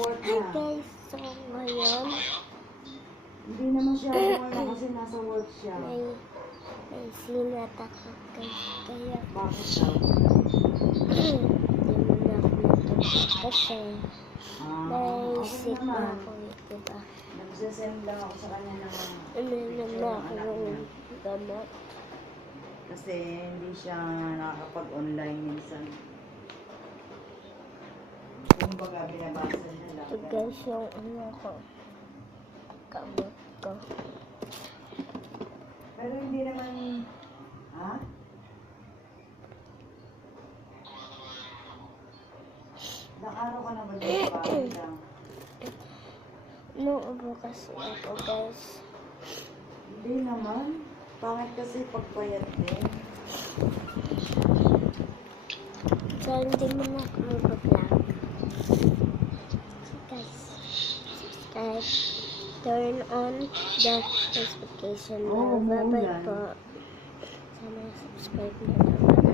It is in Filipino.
work Hi na. guys, so ngayon Hindi naman siya kasi nasa work siya. may sinat ako guys, kaya Bakit daw? hindi mo na ako matulog kasi Okay sick na naman. ako, diba? Nagsasend lang ako sa kanya ng Uminom na ako anak niya. ng gamot. Kasi hindi siya nakakapag-online minsan. Kumbaga, binabasa niya lang. Ito guys yung ko, gamot ko. Pero hindi naman, ha? Ilang araw ka na ba dito ba? Lang. Nuubo kasi ako guys. Hindi naman. Pangit kasi pagpayat din. So hindi mo na ako mag-vlog. So guys, subscribe, turn on the notification bell. Oo, Bye-bye yan. po. Sana subscribe na naman.